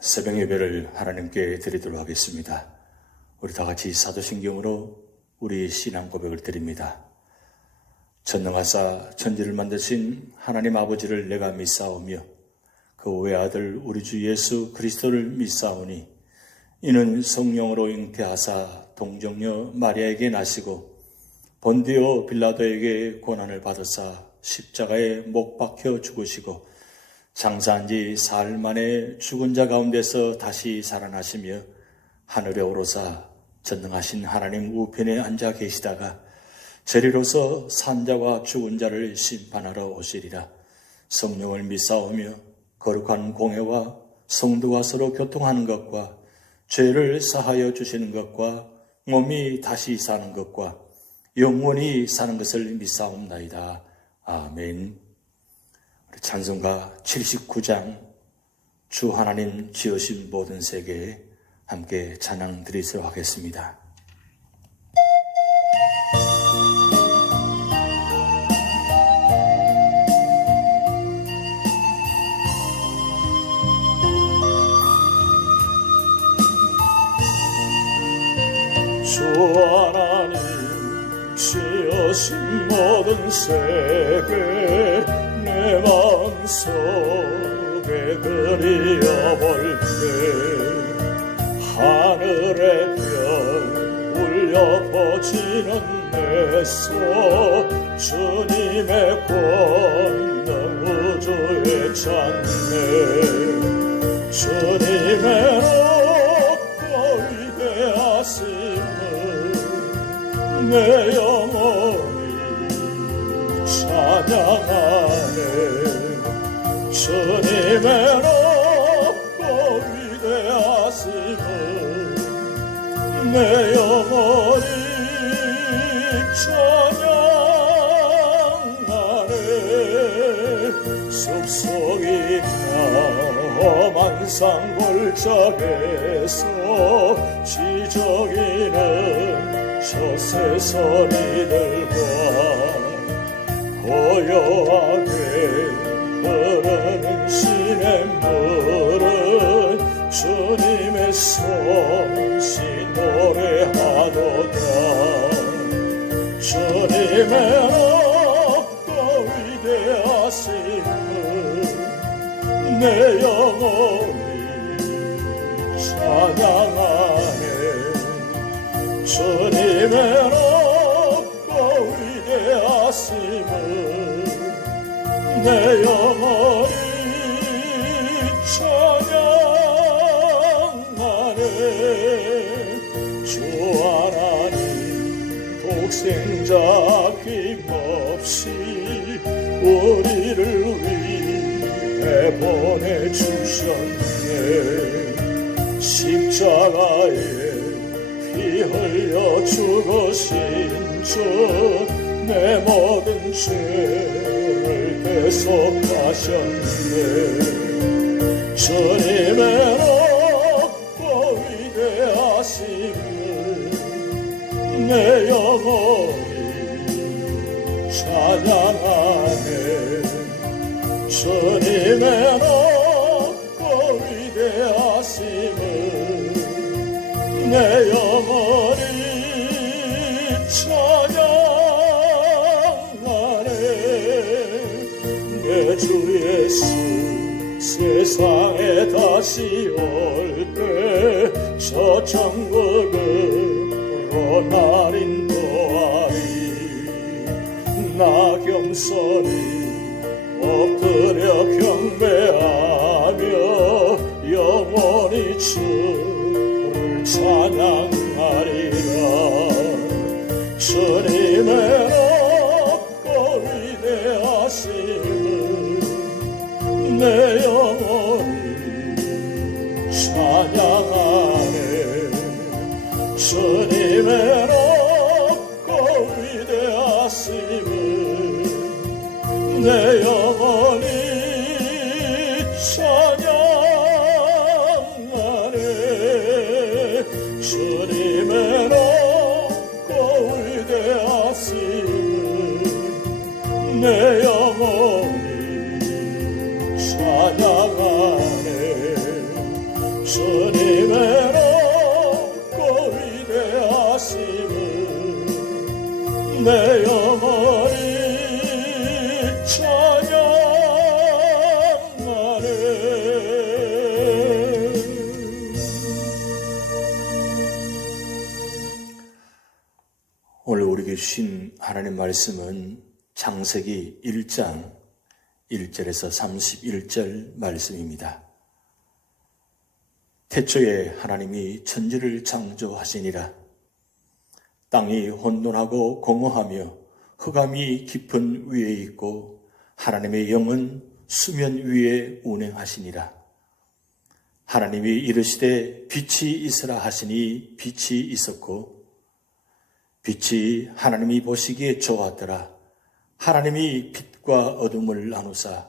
새벽 예배를 하나님께 드리도록 하겠습니다. 우리 다 같이 사도신경으로 우리 신앙 고백을 드립니다. 전능하사 천지를 만드신 하나님 아버지를 내가 믿사오며 그 외아들 우리 주 예수 그리스도를 믿사오니 이는 성령으로 잉태하사 동정녀 마리아에게 나시고 본디오 빌라도에게 고난을 받으사 십자가에 못 박혀 죽으시고 장사한 지 사흘 만에 죽은 자 가운데서 다시 살아나시며 하늘에 오르사 전능하신 하나님 우편에 앉아 계시다가 재리로서 산자와 죽은 자를 심판하러 오시리라. 성령을 믿사오며 거룩한 공회와 성도가 서로 교통하는 것과 죄를 사하여 주시는 것과 몸이 다시 사는 것과 영원히 사는 것을 믿사옵나이다. 아멘. 찬송가 79장 주 하나님 지으신 모든 세계에 함께 찬양 드리도록 하겠습니다. 주 하나님 지으신 모든 세계 내 마음속에 그리어볼 때 하늘의 별 울려 퍼지는 내 손 주님의 권능 우주의 찬美주님의 높고 위대하심을 내 영혼이 찬양하네 주님의 높고 위대하심을 내 영혼이 찬양하네 숲속이나 험한 산골짜기에서 지저귀는 저 새소리들과 고요하게 흐르는 시냇물은 주님의 솜씨 노래하도다 주님의 높고 위대하심을 내 영혼이 찬양하네 주님의 높고 위대하심을 내 영혼이 찬양하네 주 하나님 독생자 힘없이 우리를 위해 보내주셨네 십자가에 피 흘려 죽으신 주 내 모든 죄를 대속하셨네 주님의 높고 위대하심을 내 영혼이 찬양하네 주님의 높고 위대하심을 내 영혼이 찬양하네 내 주 예수 세상에 다시 올 때 저 천국으로 날 인도하리 나 겸손히 엎드려 경배하며 영원히 주를 찬양하리라 주님의 높고 위대하심을 내 영혼이 찬양하네 주님의 높고 위대하심을 내 영혼이 찬양하네 주님의 높고 위대하심을 내 영혼이 찬양하네 주님의 높고 위대하심을 내 영혼이 찬양하네. 오늘 우리에게 주신 하나님 말씀은 창세기 1장 1절에서 31절 말씀입니다. 태초에 하나님이 천지를 창조하시니라. 땅이 혼돈하고 공허하며 흑암이 깊은 위에 있고 하나님의 영은 수면 위에 운행하시니라. 하나님이 이르시되 빛이 있으라 하시니 빛이 있었고 빛이 하나님이 보시기에 좋았더라. 하나님이 빛과 어둠을 나누사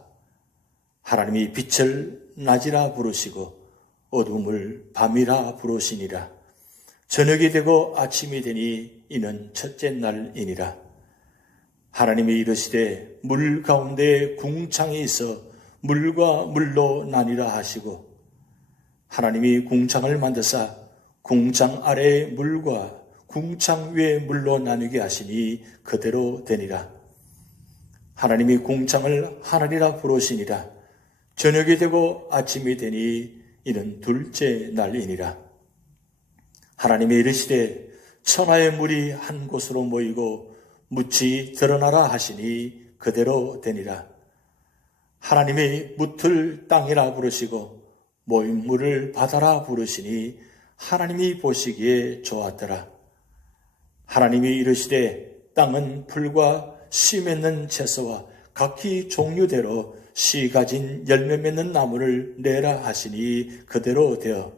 하나님이 빛을 낮이라 부르시고 어둠을 밤이라 부르시니라. 저녁이 되고 아침이 되니 이는 첫째 날이니라. 하나님이 이르시되 물 가운데 궁창이 있어 물과 물로 나뉘라 하시고 하나님이 궁창을 만드사 궁창 아래의 물과 궁창 위의 물로 나누게 하시니 그대로 되니라. 하나님이 궁창을 하늘이라 부르시니라. 저녁이 되고 아침이 되니 이는 둘째 날이니라. 하나님이 이르시되 천하의 물이 한 곳으로 모이고 묻이 드러나라 하시니 그대로 되니라. 하나님이 묻을 땅이라 부르시고 모인 물을 바다라 부르시니 하나님이 보시기에 좋았더라. 하나님이 이르시되 땅은 풀과 씨 맺는 채소와 각기 종류대로 씨 가진 열매 맺는 나무를 내라 하시니 그대로 되어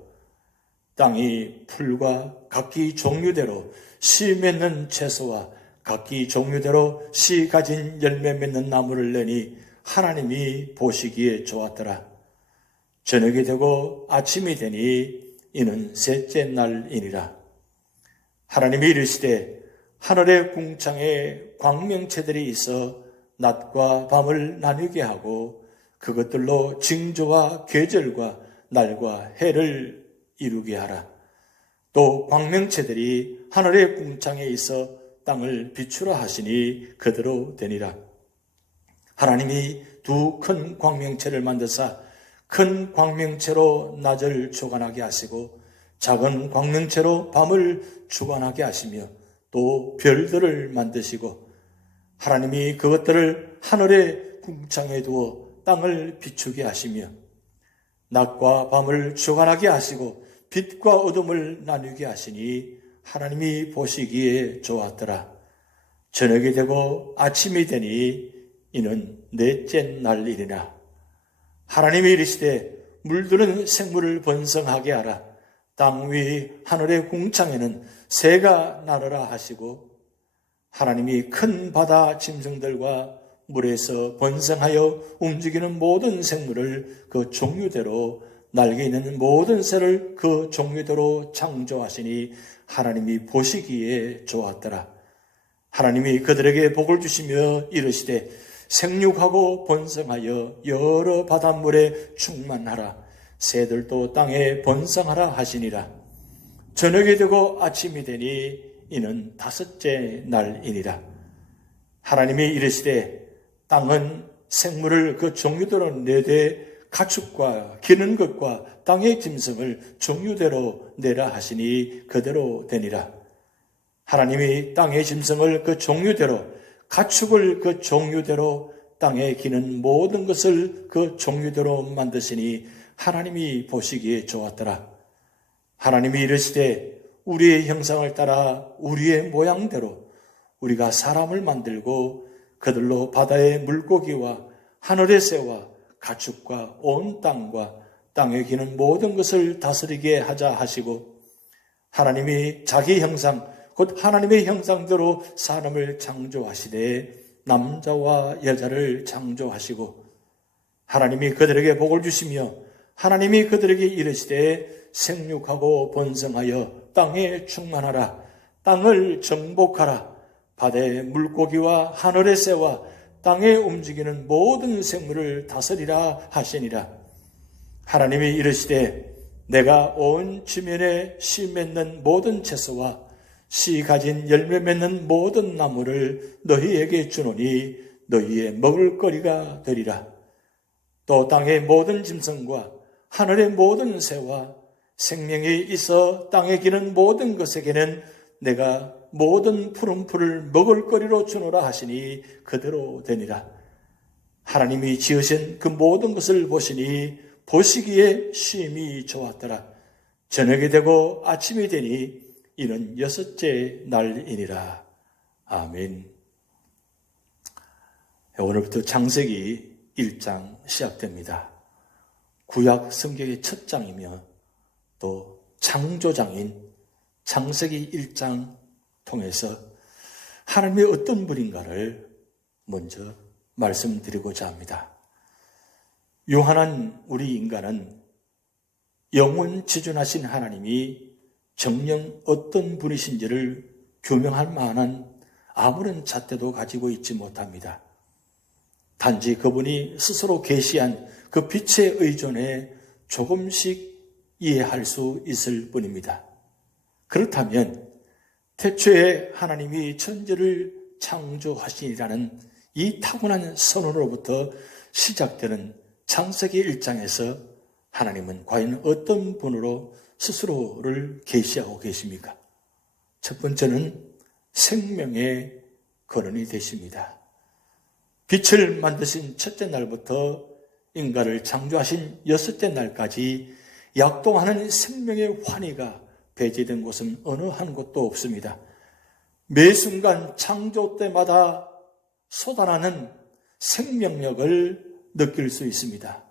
땅이 풀과 각기 종류대로 씨 맺는 채소와 각기 종류대로 씨 가진 열매 맺는 나무를 내니 하나님이 보시기에 좋았더라. 저녁이 되고 아침이 되니 이는 셋째 날이니라. 하나님이 이르시되 하늘의 궁창에 광명체들이 있어 낮과 밤을 나누게 하고 그것들로 징조와 계절과 날과 해를 이루게 하라. 또 광명체들이 하늘의 궁창에 있어 땅을 비추라 하시니 그대로 되니라. 하나님이 두 큰 광명체를 만드사 큰 광명체로 낮을 주관하게 하시고 작은 광명체로 밤을 주관하게 하시며 또 별들을 만드시고 하나님이 그것들을 하늘의 궁창에 두어 땅을 비추게 하시며 낮과 밤을 주관하게 하시고 빛과 어둠을 나누게 하시니 하나님이 보시기에 좋았더라. 저녁이 되고 아침이 되니 이는 넷째 날이니라. 하나님이 이르시되 물들은 생물을 번성하게 하라. 땅 위 하늘의 궁창에는 새가 나르라 하시고 하나님이 큰 바다 짐승들과 물에서 번성하여 움직이는 모든 생물을 그 종류대로 날개 있는 모든 새를 그 종류대로 창조하시니 하나님이 보시기에 좋았더라. 하나님이 그들에게 복을 주시며 이르시되 생육하고 번성하여 여러 바닷물에 충만하라. 새들도 땅에 번성하라 하시니라. 저녁이 되고 아침이 되니 이는 다섯째 날이니라. 하나님이 이르시되 땅은 생물을 그 종류대로 내되 가축과 기는 것과 땅의 짐승을 종류대로 내라 하시니 그대로 되니라. 하나님이 땅의 짐승을 그 종류대로 가축을 그 종류대로 땅에 기는 모든 것을 그 종류대로 만드시니 하나님이 보시기에 좋았더라. 하나님이 이르시되 우리의 형상을 따라 우리의 모양대로 우리가 사람을 만들고 그들로 바다의 물고기와 하늘의 새와 가축과 온 땅과 땅에 기는 모든 것을 다스리게 하자 하시고 하나님이 자기 형상 곧 하나님의 형상대로 사람을 창조하시되 남자와 여자를 창조하시고 하나님이 그들에게 복을 주시며 하나님이 그들에게 이르시되 생육하고 번성하여 땅에 충만하라. 땅을 정복하라. 바다의 물고기와 하늘의 새와 땅에 움직이는 모든 생물을 다스리라 하시니라. 하나님이 이르시되 내가 온 지면에 씨 맺는 모든 채소와 씨 가진 열매 맺는 모든 나무를 너희에게 주노니 너희의 먹을 거리가 되리라. 또 땅의 모든 짐승과 하늘의 모든 새와 생명이 있어 땅에 기는 모든 것에게는 내가 모든 푸른 풀을 먹을 거리로 주노라 하시니 그대로 되니라. 하나님이 지으신 그 모든 것을 보시니 보시기에 심히 좋았더라. 저녁이 되고 아침이 되니 이는 6째 날이니라. 아멘. 오늘부터 창세기 1장 시작됩니다. 구약 성경의 첫 장이며 또 창조장인 창세기 1장 통해서 하나님이 어떤 분인가를 먼저 말씀드리고자 합니다. 유한한 우리 인간은 영원지존하신 하나님이 정녕 어떤 분이신지를 규명할 만한 아무런 잣대도 가지고 있지 못합니다. 단지 그분이 스스로 계시한 그 빛에 의존해 조금씩 이해할 수 있을 뿐입니다. 그렇다면 태초에 하나님이 천지를 창조하시니라는 이 타고난 선언으로부터 시작되는 창세기 1장에서 하나님은 과연 어떤 분으로 스스로를 계시하고 계십니까? 첫 번째는 생명의 근원이 되십니다. 빛을 만드신 첫째 날부터 인간을 창조하신 6째 날까지 약동하는 생명의 환희가 배제된 곳은 어느 한 곳도 없습니다. 매 순간 창조 때마다 쏟아나는 생명력을 느낄 수 있습니다.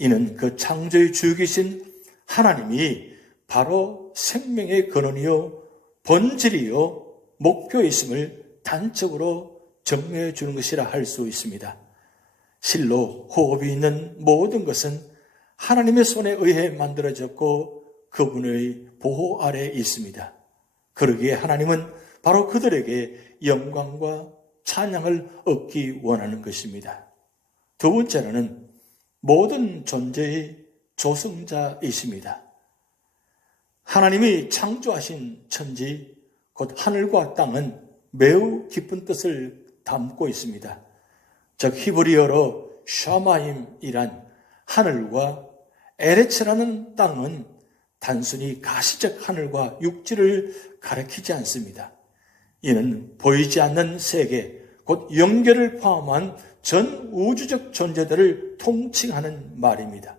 이는 그 창조의 주이신 하나님이 바로 생명의 근원이요 본질이요 목표이심을 단적으로 증명해 주는 것이라 할 수 있습니다. 실로 호흡이 있는 모든 것은 하나님의 손에 의해 만들어졌고 그분의 보호 아래에 있습니다. 그러기에 하나님은 바로 그들에게 영광과 찬양을 얻기 원하는 것입니다. 두 번째로는 모든 존재의 조성자이십니다. 하나님이 창조하신 천지, 곧 하늘과 땅은 매우 깊은 뜻을 담고 있습니다. 즉 히브리어로 샤마임이란 하늘과 에레츠라는 땅은 단순히 가시적 하늘과 육지를 가리키지 않습니다. 이는 보이지 않는 세계, 곧 영계를 포함한 전 우주적 존재들을 통칭하는 말입니다.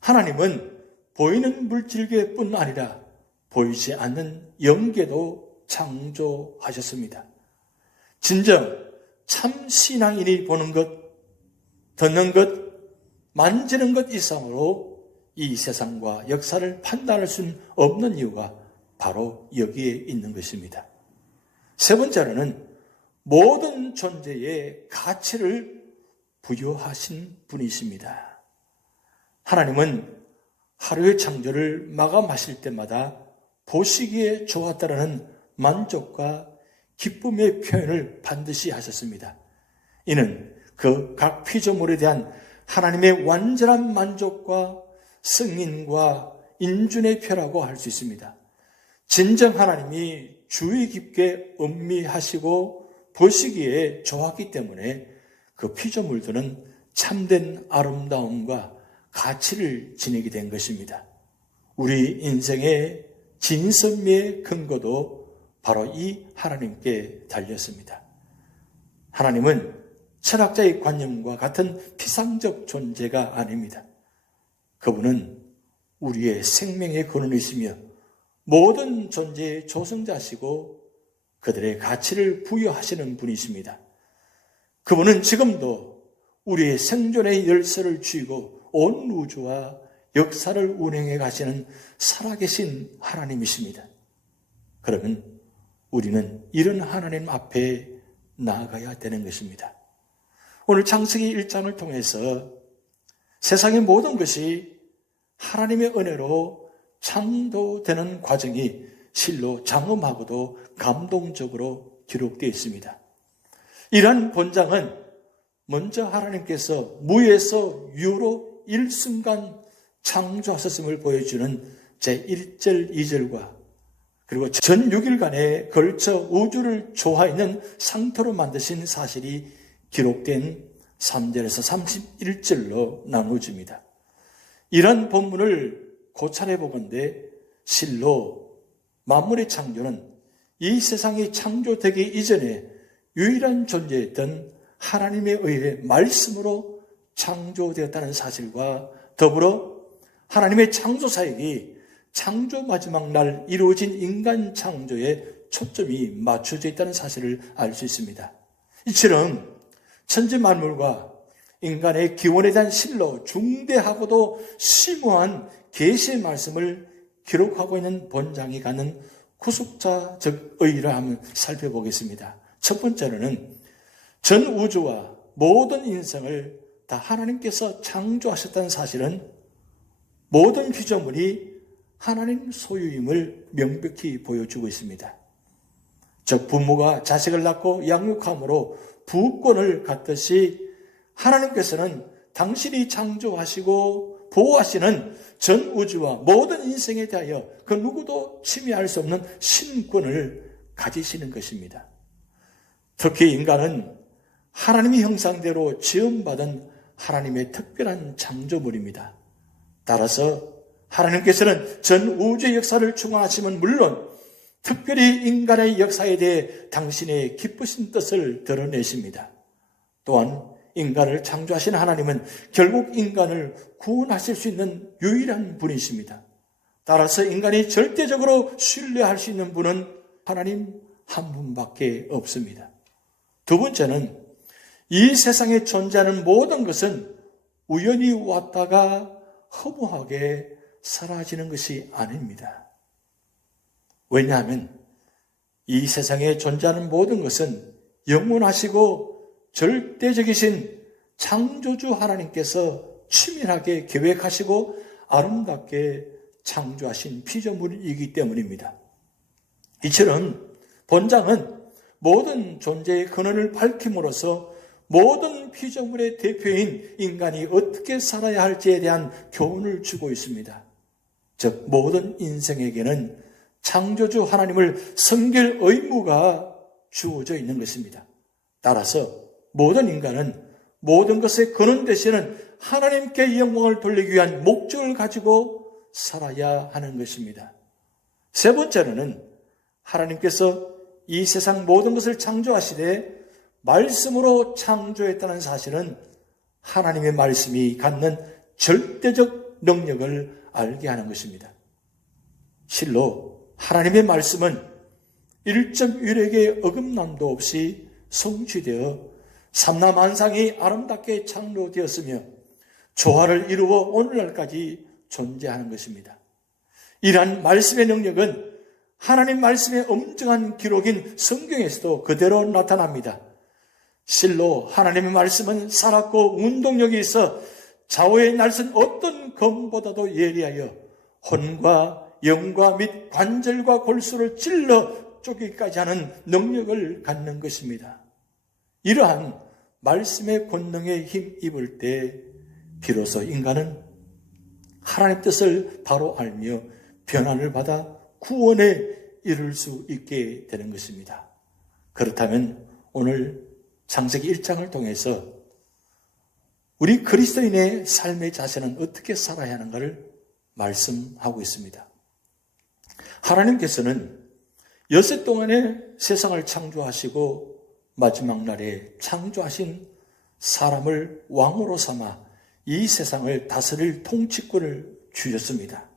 하나님은 보이는 물질계뿐 아니라 보이지 않는 영계도 창조하셨습니다. 진정 참 신앙인이 보는 것, 듣는 것, 만지는 것 이상으로 이 세상과 역사를 판단할 수는 없는 이유가 바로 여기에 있는 것입니다. 세 번째로는 모든 존재에 가치를 부여하신 분이십니다. 하나님은 하루의 창조를 마감하실 때마다 보시기에 좋았다라는 만족과 기쁨의 표현을 반드시 하셨습니다. 이는 그 각 피조물에 대한 하나님의 완전한 만족과 승인과 인준의 표라고 할 수 있습니다. 진정 하나님이 주의 깊게 음미하시고 보시기에 좋았기 때문에 그 피조물들은 참된 아름다움과 가치를 지니게 된 것입니다. 우리 인생의 진선미의 근거도 바로 이 하나님께 달렸습니다. 하나님은 철학자의 관념과 같은 피상적 존재가 아닙니다. 그분은 우리의 생명의 근원이시며 모든 존재의 조성자시고 그들의 가치를 부여하시는 분이십니다. 그분은 지금도 우리의 생존의 열쇠를 쥐고 온 우주와 역사를 운행해 가시는 살아계신 하나님이십니다. 그러면 우리는 이런 하나님 앞에 나아가야 되는 것입니다. 오늘 창세기 1장을 통해서 세상의 모든 것이 하나님의 은혜로 창조되는 과정이 실로 장엄하고도 감동적으로 기록되어 있습니다. 이러한 본장은 먼저 하나님께서 무에서 유로 일순간 창조하셨음을 보여주는 제1절, 2절과 그리고 전 6일간에 걸쳐 우주를 조화있는 상토로 만드신 사실이 기록된 3절에서 31절로 나누어집니다. 이런 본문을 고찰해 보건대 실로 만물의 창조는 이 세상이 창조되기 이전에 유일한 존재였던 하나님에 의해 말씀으로 창조되었다는 사실과 더불어 하나님의 창조 사역이 창조 마지막 날 이루어진 인간 창조에 초점이 맞춰져 있다는 사실을 알 수 있습니다. 이처럼 천지 만물과 인간의 기원에 대한 실로 중대하고도 심오한 계시의 말씀을 기록하고 있는 본장이 갖는 구속자적 의의를 한번 살펴보겠습니다. 첫 번째로는 전 우주와 모든 인생을 다 하나님께서 창조하셨다는 사실은 모든 피조물이 하나님 소유임을 명백히 보여주고 있습니다. 즉 부모가 자식을 낳고 양육함으로 부권을 갖듯이 하나님께서는 당신이 창조하시고 보호하시는 전 우주와 모든 인생에 대하여 그 누구도 침해할 수 없는 신권을 가지시는 것입니다. 특히 인간은 하나님의 형상대로 지음받은 하나님의 특별한 창조물입니다. 따라서 하나님께서는 전 우주의 역사를 충만하시면 물론 특별히 인간의 역사에 대해 당신의 기쁘신 뜻을 드러내십니다. 또한 인간을 창조하신 하나님은 결국 인간을 구원하실 수 있는 유일한 분이십니다. 따라서 인간이 절대적으로 신뢰할 수 있는 분은 하나님 한 분밖에 없습니다. 두 번째는 이 세상에 존재하는 모든 것은 우연히 왔다가 허무하게 사라지는 것이 아닙니다. 왜냐하면 이 세상에 존재하는 모든 것은 영원하시고 절대적이신 창조주 하나님께서 치밀하게 계획하시고 아름답게 창조하신 피조물이기 때문입니다. 이처럼 본장은 모든 존재의 근원을 밝힘으로써 모든 피조물의 대표인 인간이 어떻게 살아야 할지에 대한 교훈을 주고 있습니다. 즉 모든 인생에게는 창조주 하나님을 섬길 의무가 주어져 있는 것입니다. 따라서 모든 인간은 모든 것의 근원 되시는 하나님께 영광을 돌리기 위한 목적을 가지고 살아야 하는 것입니다. 세 번째로는 하나님께서 이 세상 모든 것을 창조하시되 말씀으로 창조했다는 사실은 하나님의 말씀이 갖는 절대적 능력을 알게 하는 것입니다. 실로 하나님의 말씀은 1.1획의 어긋남도 없이 성취되어 삼라만상이 아름답게 창조되었으며 조화를 이루어 오늘날까지 존재하는 것입니다. 이러한 말씀의 능력은 하나님 말씀의 엄정한 기록인 성경에서도 그대로 나타납니다. 실로 하나님의 말씀은 살았고 운동력이 있어 좌우의 날선 어떤 검보다도 예리하여 혼과 영과 및 관절과 골수를 찔러 쪼개기까지 하는 능력을 갖는 것입니다. 이러한 말씀의 권능에 힘입을 때 비로소 인간은 하나님의 뜻을 바로 알며 변화를 받아 구원에 이를 수 있게 되는 것입니다. 그렇다면 오늘 창세기 1장을 통해서 우리 그리스도인의 삶의 자세는 어떻게 살아야 하는가를 말씀하고 있습니다. 하나님께서는 여섯 동안에 세상을 창조하시고 마지막 날에 창조하신 사람을 왕으로 삼아 이 세상을 다스릴 통치권을 주셨습니다.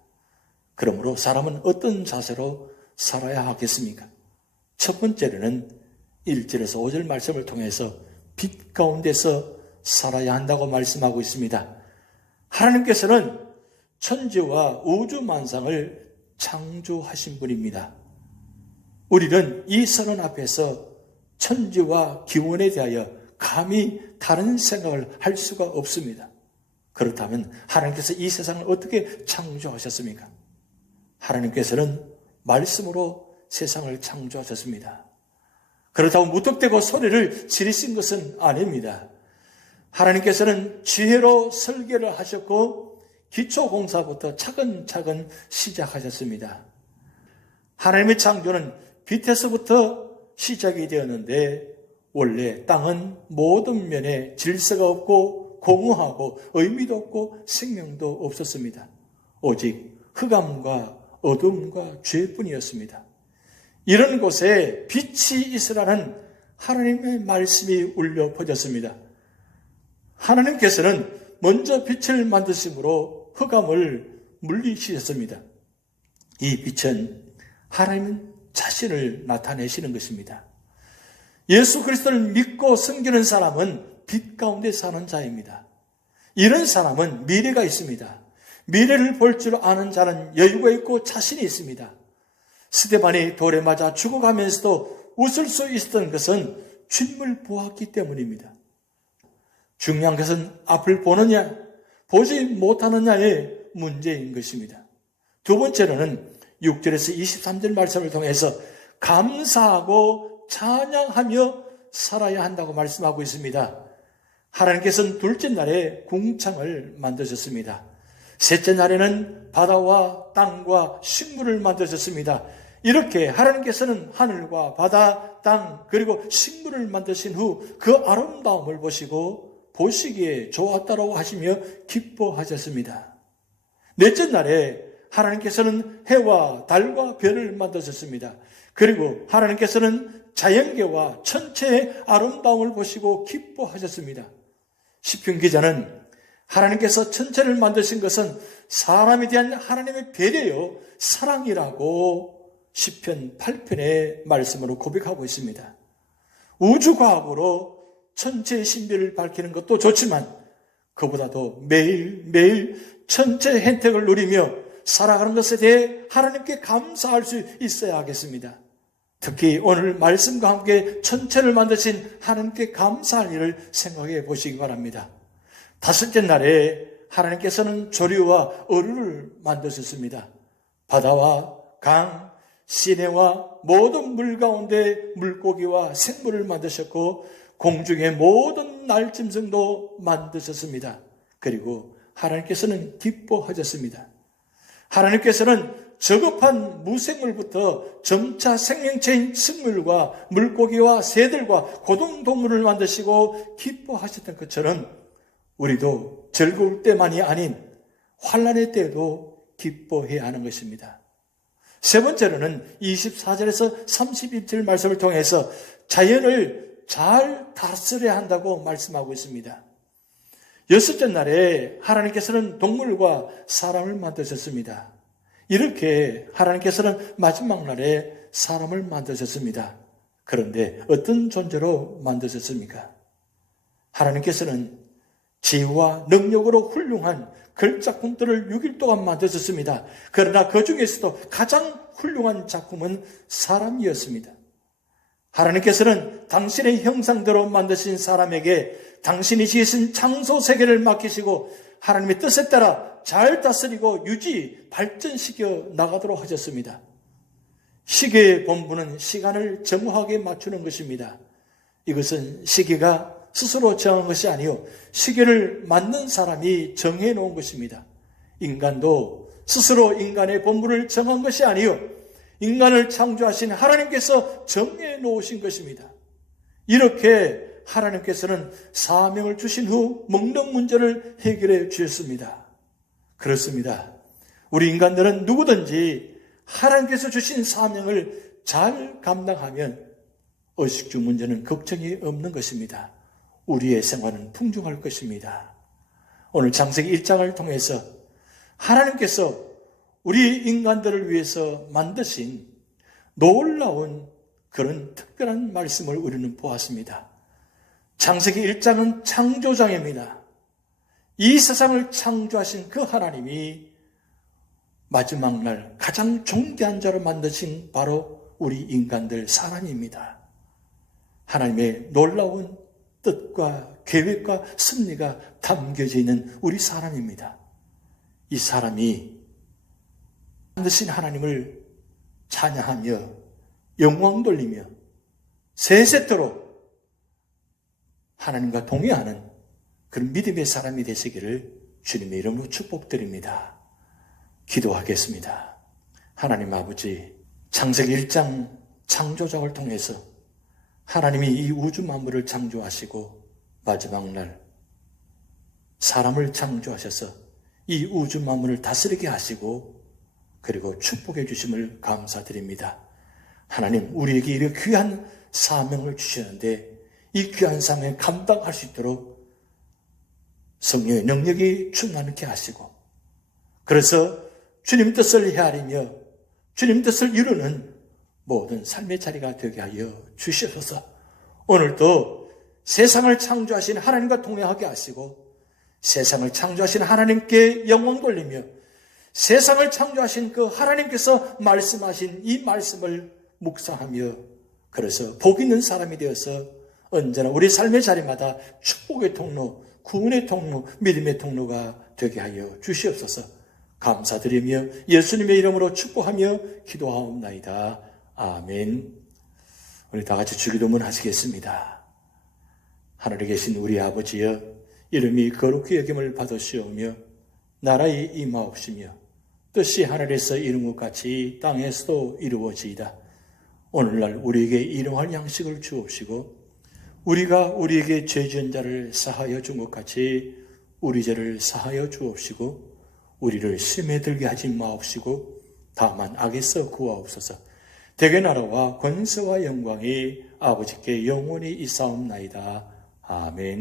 그러므로 사람은 어떤 자세로 살아야 하겠습니까? 첫 번째로는 1절에서 5절 말씀을 통해서 빛 가운데서 살아야 한다고 말씀하고 있습니다. 하나님께서는 천지와 우주 만상을 창조하신 분입니다. 우리는 이 선언 앞에서 천지와 기원에 대하여 감히 다른 생각을 할 수가 없습니다. 그렇다면 하나님께서 이 세상을 어떻게 창조하셨습니까? 하나님께서는 말씀으로 세상을 창조하셨습니다. 그렇다고 무턱대고 소리를 지르신 것은 아닙니다. 하나님께서는 지혜로 설계를 하셨고 기초공사부터 차근차근 시작하셨습니다. 하나님의 창조는 빛에서부터 시작이 되었는데 원래 땅은 모든 면에 질서가 없고 공허하고 의미도 없고 생명도 없었습니다. 오직 흑암과 어둠과 죄뿐이었습니다. 이런 곳에 빛이 있으라는 하나님의 말씀이 울려 퍼졌습니다. 하나님께서는 먼저 빛을 만드심으로 흑암을 물리치셨습니다. 이 빛은 하나님 자신을 나타내시는 것입니다. 예수 그리스도를 믿고 섬기는 사람은 빛 가운데 사는 자입니다. 이런 사람은 미래가 있습니다. 미래를 볼 줄 아는 자는 여유가 있고 자신이 있습니다. 스데반이 돌에 맞아 죽어가면서도 웃을 수 있었던 것은 주님을 보았기 때문입니다. 중요한 것은 앞을 보느냐, 보지 못하느냐의 문제인 것입니다. 두 번째로는 6절에서 23절 말씀을 통해서 감사하고 찬양하며 살아야 한다고 말씀하고 있습니다. 하나님께서는 둘째 날에 궁창을 만드셨습니다. 셋째 날에는 바다와 땅과 식물을 만드셨습니다. 이렇게 하나님께서는 하늘과 바다, 땅 그리고 식물을 만드신 후 그 아름다움을 보시기에 좋았다라고 하시며 기뻐하셨습니다. 넷째 날에 하나님께서는 해와 달과 별을 만드셨습니다. 그리고 하나님께서는 자연계와 천체의 아름다움을 보시고 기뻐하셨습니다. 시편 기자는 하나님께서 천체를 만드신 것은 사람에 대한 하나님의 배려요 사랑이라고 시편 8편의 말씀으로 고백하고 있습니다. 우주과학으로 천체의 신비를 밝히는 것도 좋지만 그보다도 매일매일 천체의 혜택을 누리며 살아가는 것에 대해 하나님께 감사할 수 있어야 하겠습니다. 특히 오늘 말씀과 함께 천체를 만드신 하나님께 감사할 일을 생각해 보시기 바랍니다. 다섯째 날에 하나님께서는 조류와 어류를 만드셨습니다. 바다와 강, 시내와 모든 물 가운데 물고기와 생물을 만드셨고 공중의 모든 날짐승도 만드셨습니다. 그리고 하나님께서는 기뻐하셨습니다. 하나님께서는 저급한 무생물부터 점차 생명체인 식물과 물고기와 새들과 고등동물을 만드시고 기뻐하셨던 것처럼 우리도 즐거울 때만이 아닌 환난의 때에도 기뻐해야 하는 것입니다. 세 번째로는 24절에서 31절 말씀을 통해서 자연을 잘 다스려야 한다고 말씀하고 있습니다. 여섯째 날에 하나님께서는 동물과 사람을 만드셨습니다. 이렇게 하나님께서는 마지막 날에 사람을 만드셨습니다. 그런데 어떤 존재로 만드셨습니까? 하나님께서는 지혜와 능력으로 훌륭한 글작품들을 6일 동안 만드셨습니다. 그러나 그 중에서도 가장 훌륭한 작품은 사람이었습니다. 하나님께서는 당신의 형상대로 만드신 사람에게 당신이 지으신 창조 세계를 맡기시고 하나님의 뜻에 따라 잘 다스리고 발전시켜 나가도록 하셨습니다. 시계의 본분은 시간을 정확하게 맞추는 것입니다. 이것은 시계가 스스로 정한 것이 아니요 시계를 만든 사람이 정해놓은 것입니다. 인간도 스스로 인간의 본분을 정한 것이 아니요 인간을 창조하신 하나님께서 정해놓으신 것입니다. 이렇게 하나님께서는 사명을 주신 후 먹는 문제를 해결해 주셨습니다. 그렇습니다. 우리 인간들은 누구든지 하나님께서 주신 사명을 잘 감당하면 의식주 문제는 걱정이 없는 것입니다. 우리의 생활은 풍족할 것입니다. 오늘 창세기 1장을 통해서 하나님께서 우리 인간들을 위해서 만드신 놀라운 그런 특별한 말씀을 우리는 보았습니다. 창세기 1장은 창조장입니다. 이 세상을 창조하신 그 하나님이 마지막 날 가장 존귀한 자로 만드신 바로 우리 인간들 사람입니다. 하나님의 놀라운 뜻과 계획과 섭리가 담겨져 있는 우리 사람입니다. 이 사람이 만드신 하나님을 찬양하며 영광 돌리며 세세토록 하나님과 동의하는 그런 믿음의 사람이 되시기를 주님의 이름으로 축복드립니다. 기도하겠습니다. 하나님 아버지, 창세기 1장 창조작을 통해서 하나님이 이 우주 만물을 창조하시고 마지막 날 사람을 창조하셔서 이 우주 만물을 다스리게 하시고 그리고 축복해 주심을 감사드립니다. 하나님, 우리에게 이렇게 귀한 사명을 주셨는데 이 귀한 사명을 감당할 수 있도록 성령의 능력이 충만케 하시고, 그래서 주님 뜻을 헤아리며 주님 뜻을 이루는 모든 삶의 자리가 되게 하여 주시옵소서. 오늘도 세상을 창조하신 하나님과 동행하게 하시고 세상을 창조하신 하나님께 영광 돌리며 세상을 창조하신 그 하나님께서 말씀하신 이 말씀을 묵상하며 그래서 복 있는 사람이 되어서 언제나 우리 삶의 자리마다 축복의 통로, 구원의 통로, 믿음의 통로가 되게 하여 주시옵소서. 감사드리며 예수님의 이름으로 축복하며 기도하옵나이다. 아멘. 우리 다 같이 주기도문 하시겠습니다. 하늘에 계신 우리 아버지여, 이름이 거룩히 여김을 받으시오며 나라의 임하옵시며 뜻이 하늘에서 이룬 것 같이 땅에서도 이루어지이다. 오늘날 우리에게 일용할 양식을 주옵시고 우리가 우리에게 죄 지은 자를 사하여 준 것 같이 우리 죄를 사하여 주옵시고 우리를 시험에 들게 하지 마옵시고 다만 악에서 구하옵소서. 대개 나라와 권세와 영광이 아버지께 영원히 있사옵나이다. 아멘.